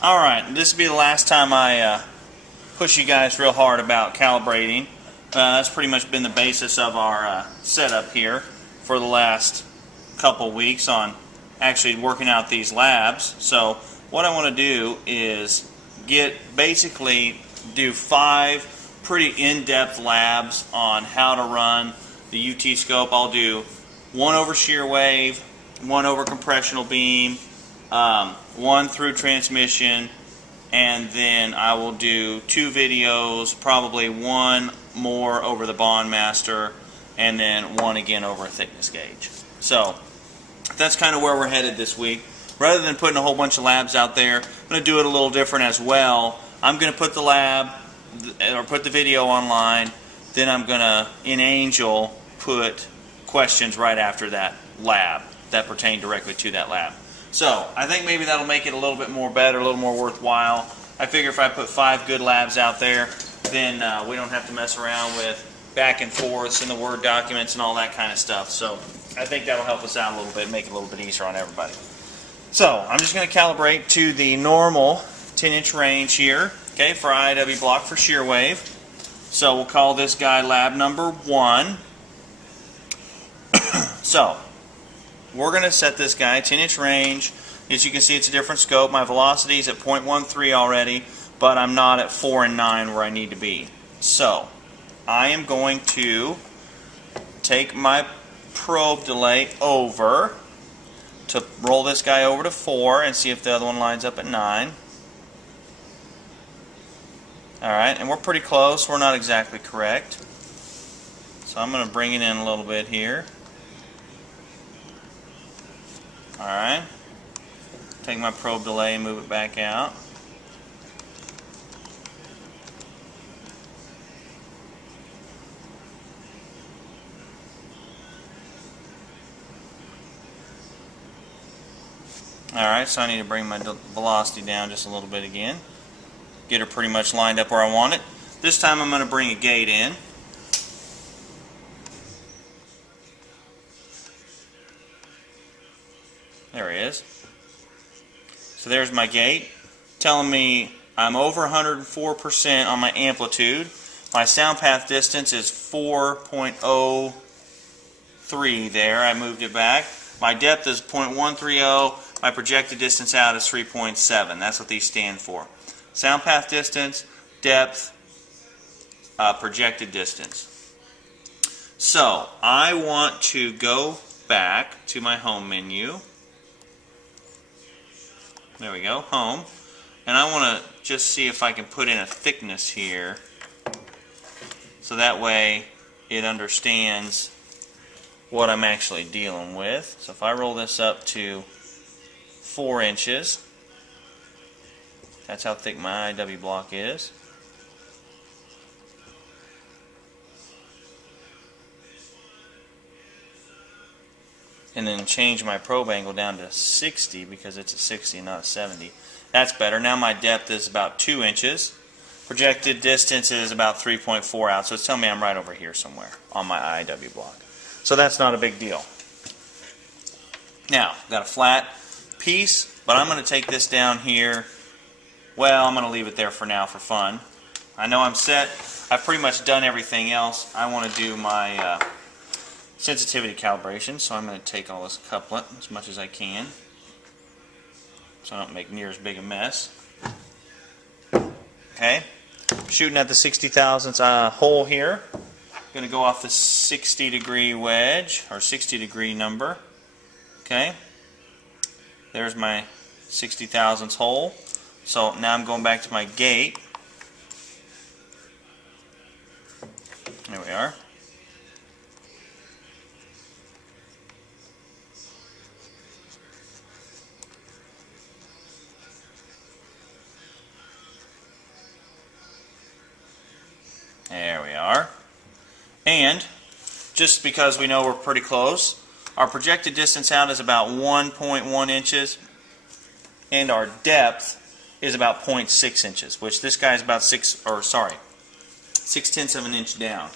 Alright, this will be the last time I push you guys real hard about calibrating. That's pretty much been the basis of our setup here for the last couple weeks on actually working out these labs. So what I want to do is basically do 5 pretty in-depth labs on how to run the UT scope. I'll do 1 over shear wave, 1 over compressional beam, 1 through transmission, and then I will do 2 videos, probably 1 more over the Bondmaster, and then 1 again over a thickness gauge. So that's kind of where we're headed this week. Rather than putting a whole bunch of labs out there, I'm going to do it a little different as well. I'm going to put the lab, or put the video online, then I'm going to, in Angel, put questions right after that lab that pertain directly to that lab. So I think maybe that'll make it a little bit more better, a little more worthwhile. I figure if I put 5 good labs out there, then we don't have to mess around with back and forths in the Word documents and all that kind of stuff. So I think that'll help us out a little bit, make it a little bit easier on everybody. So I'm just going to calibrate to the normal 10-inch range here, okay, for IIW block for shear wave. So we'll call this guy lab number 1. So we're going to set this guy 10-inch range. As you can see, it's a different scope. My velocity is at 0.13 already, but I'm not at 4 and 9 where I need to be. So I am going to take my probe delay over to roll this guy over to 4 and see if the other one lines up at 9. Alright, and we're pretty close. We're not exactly correct. So I'm going to bring it in a little bit here. Alright. Take my probe delay and move it back out. Alright, so I need to bring my velocity down just a little bit again. Get her pretty much lined up where I want it. This time I'm going to bring a gate in. There he is. So there's my gate, telling me I'm over 104% on my amplitude. My sound path distance is 4.03 there. I moved it back. My depth is 0.130. My projected distance out is 3.7. That's what these stand for. Sound path distance, depth, projected distance. So I want to go back to my home menu. There we go, home. And I want to just see if I can put in a thickness here, so that way it understands what I'm actually dealing with. So if I roll this up to 4 inches, that's how thick my IW block is. And then change my probe angle down to 60 because it's a 60 not a 70. That's better. Now my depth is about 2 inches. Projected distance is about 3.4 out, so it's telling me I'm right over here somewhere on my IW block. So that's not a big deal. Now, I've got a flat piece, but I'm going to take this down here. Well, I'm going to leave it there for now for fun. I know I'm set. I've pretty much done everything else. I want to do my sensitivity calibration, so I'm going to take all this couplet as much as I can so I don't make near as big a mess. Okay, shooting at the 60 thousandths hole here. Going to go off the 60-degree wedge, or 60-degree number. Okay, there's my 60 thousandths hole. So now I'm going back to my gate. There we are. There we are. And just because we know we're pretty close, our projected distance out is about 1.1 inches and our depth is about 0.6 inches, which this guy is about 6/10 of an inch down.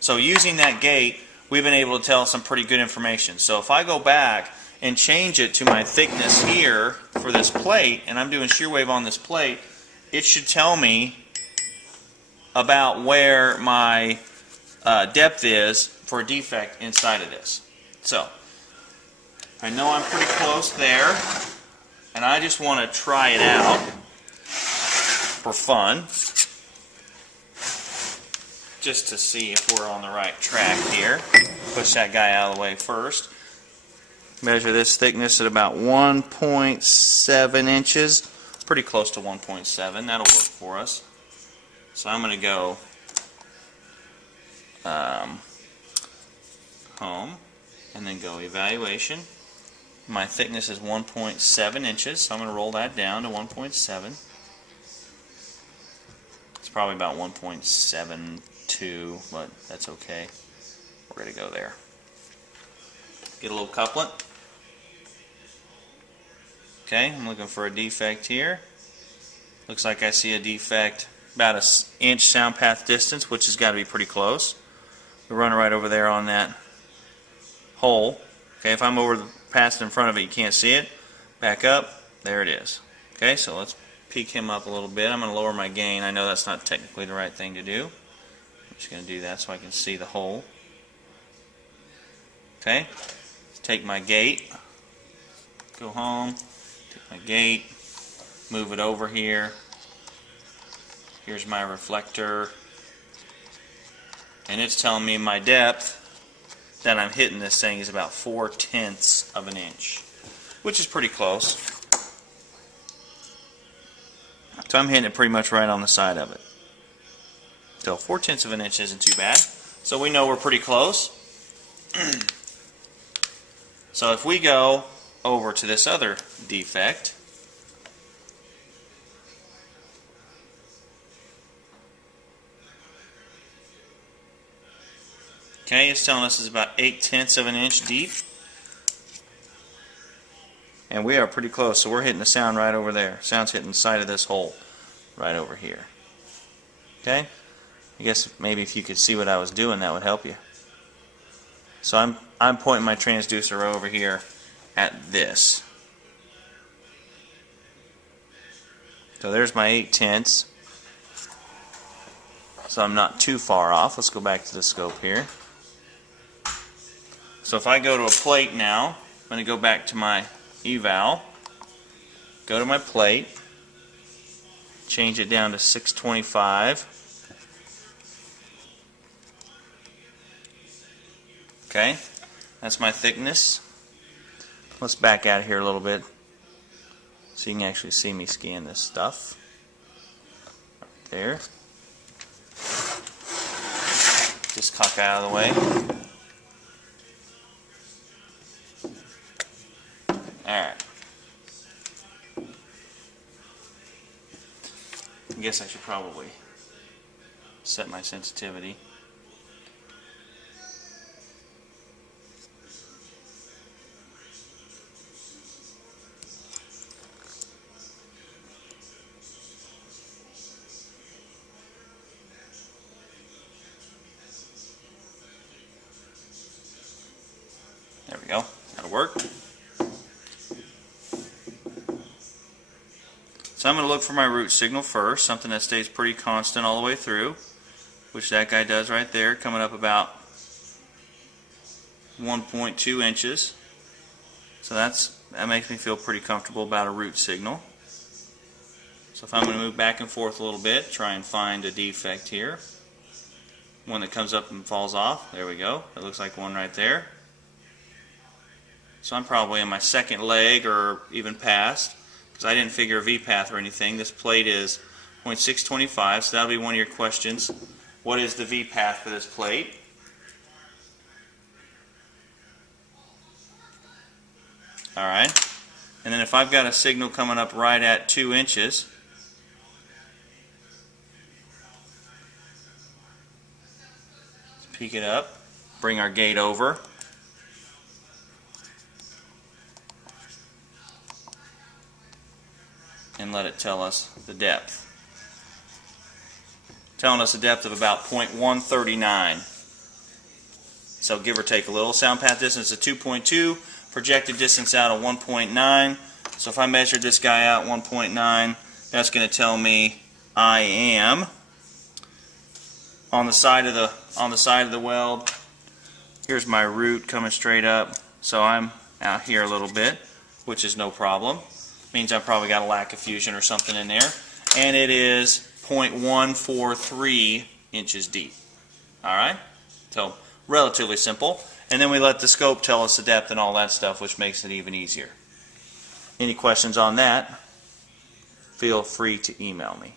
So using that gate, we've been able to tell some pretty good information. So if I go back and change it to my thickness here for this plate, and I'm doing shear wave on this plate, it should tell me about where my depth is for a defect inside of this. So I know I'm pretty close there, and I just want to try it out for fun, just to see if we're on the right track here. Push that guy out of the way first. Measure this thickness at about 1.7 inches. Pretty close to 1.7. That'll work for us. So I'm going to go home and then go evaluation. My thickness is 1.7 inches, so I'm going to roll that down to 1.7. It's probably about 1.72, but that's okay. We're going to go there. Get a little couplet. Okay, I'm looking for a defect here. Looks like I see a defect about an inch sound path distance, which has got to be pretty close. We run right over there on that hole. Okay, if I'm over past in front of it, you can't see it. Back up, there it is. Okay, so let's peek him up a little bit. I'm going to lower my gain. I know that's not technically the right thing to do. I'm just going to do that so I can see the hole. Okay, take my gate, go home, take my gate, move it over here. Here's my reflector, and it's telling me my depth that I'm hitting this thing is about 4/10 of an inch, which is pretty close. So I'm hitting it pretty much right on the side of it. So 4/10 of an inch isn't too bad. So we know we're pretty close. So if we go over to this other defect, okay, it's telling us it's about 8/10 of an inch deep. And we are pretty close, so we're hitting the sound right over there. Sound's hitting the side of this hole right over here. Okay? I guess maybe if you could see what I was doing, that would help you. So I'm pointing my transducer over here at this. So there's my 8/10. So I'm not too far off. Let's go back to the scope here. So if I go to a plate now, I'm going to go back to my eval, go to my plate, change it down to 625. Okay, that's my thickness. Let's back out here a little bit so you can actually see me scan this stuff. Right there. Just cock out of the way. Alright. I guess I should probably set my sensitivity. There we go. That'll work. So I'm going to look for my root signal first, something that stays pretty constant all the way through, which that guy does right there, coming up about 1.2 inches. So that makes me feel pretty comfortable about a root signal. So if I'm going to move back and forth a little bit, try and find a defect here. One that comes up and falls off. There we go. It looks like one right there. So I'm probably in my second leg or even past, because I didn't figure a V-path or anything. This plate is 0.625, so that'll be one of your questions. What is the V-path for this plate? Alright, and then if I've got a signal coming up right at 2 inches, let's peek it up, bring our gate over. And let it tell us the depth. Telling us a depth of about 0.139. So give or take a little. Sound path distance of 2.2, projected distance out of 1.9. So if I measure this guy out 1.9, that's going to tell me I am on the side of the weld. Here's my root coming straight up, so I'm out here a little bit, which is no problem. Means I've probably got a lack of fusion or something in there. And it is 0.143 inches deep. Alright? So, relatively simple. And then we let the scope tell us the depth and all that stuff, which makes it even easier. Any questions on that? Feel free to email me.